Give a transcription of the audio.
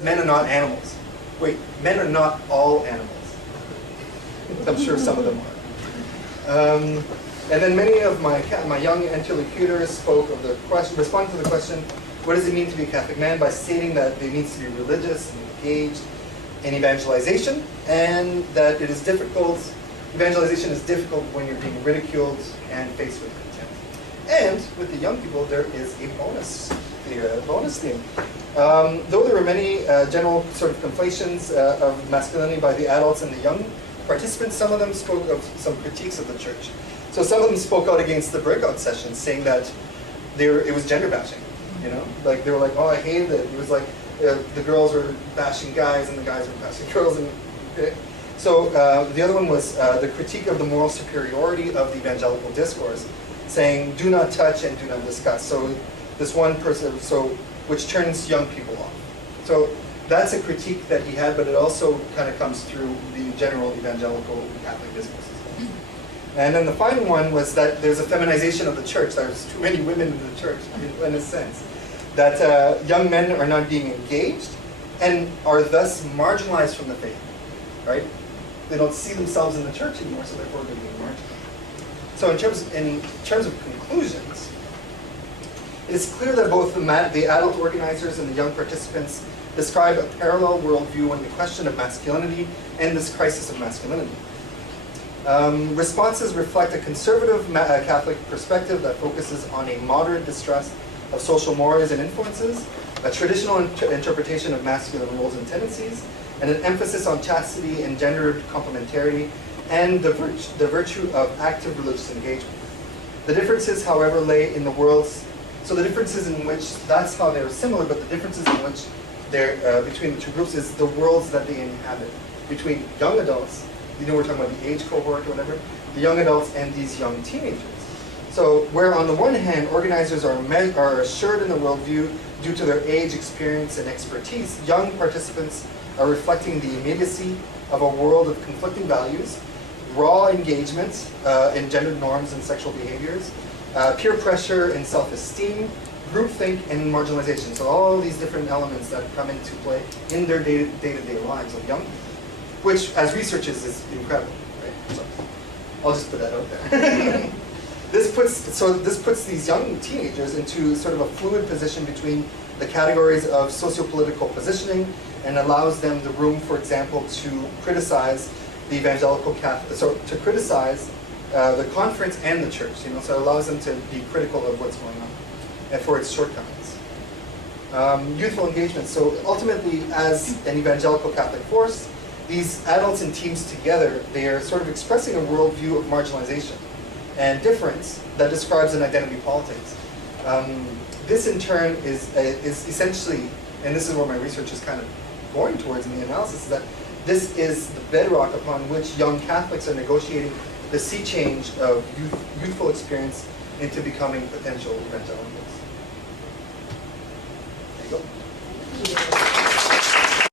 Men are not animals. Wait, men are not all animals. I'm sure some of them are. And then many of my young interlocutors spoke of the question, responded to the question, what does it mean to be a Catholic man, by stating that they need to be religious and engaged in evangelization, and that it is difficult, evangelization is difficult when you're being ridiculed and faced with contempt. And with the young people, there is a bonus theme. Though there were many general sort of conflations of masculinity by the adults and the young participants, some of them spoke of some critiques of the church. So some of them spoke out against the breakout sessions, saying that it was gender bashing. You know, like they were like, oh, I hated it. It was like the girls were bashing guys and the guys were bashing girls. And so the other one was the critique of the moral superiority of the evangelical discourse, saying do not touch and do not discuss. So this one person, which turns young people off. So that's a critique that he had, but it also kind of comes through the general evangelical Catholic discourse. And then the final one was that there's a feminization of the church. There's too many women in the church, in a sense. That young men are not being engaged and are thus marginalized from the faith, right? They don't see themselves in the church anymore, so therefore they're being marginalized. So in terms of conclusions, it is clear that both the adult organizers and the young participants describe a parallel worldview on the question of masculinity and this crisis of masculinity. Responses reflect a conservative Catholic perspective that focuses on a moderate distrust of social mores and influences, a traditional interpretation of masculine roles and tendencies, and an emphasis on chastity and gendered complementarity, and the virtue of active religious engagement. The differences, however, lay in the worlds. So the differences in which, that's how they're similar, but the differences in which they're between the two groups is the worlds that they inhabit. Between young adults, you know, we're talking about the age cohort or whatever, the young adults and these young teenagers. So where on the one hand, organizers are assured in the worldview due to their age, experience, and expertise, young participants are reflecting the immediacy of a world of conflicting values, raw engagement in gender norms and sexual behaviors, peer pressure and self-esteem, groupthink, and marginalization. So all these different elements that come into play in their day-to-day lives of young people, which as researchers is incredible, right? So I'll just put that out there. This puts these young teenagers into sort of a fluid position between the categories of socio-political positioning and allows them the room, for example, to criticize the evangelical Catholic, so to criticize the conference and the church, you know, so it allows them to be critical of what's going on and for its shortcomings. Youthful engagement. So ultimately, as an evangelical Catholic force, these adults and teams together, they are sort of expressing a worldview of marginalization and difference that describes an identity politics. This in turn is essentially, and this is where my research is kind of going towards in the analysis, is that this is the bedrock upon which young Catholics are negotiating the sea change of youthful experience into becoming potential evangelicals. There you go.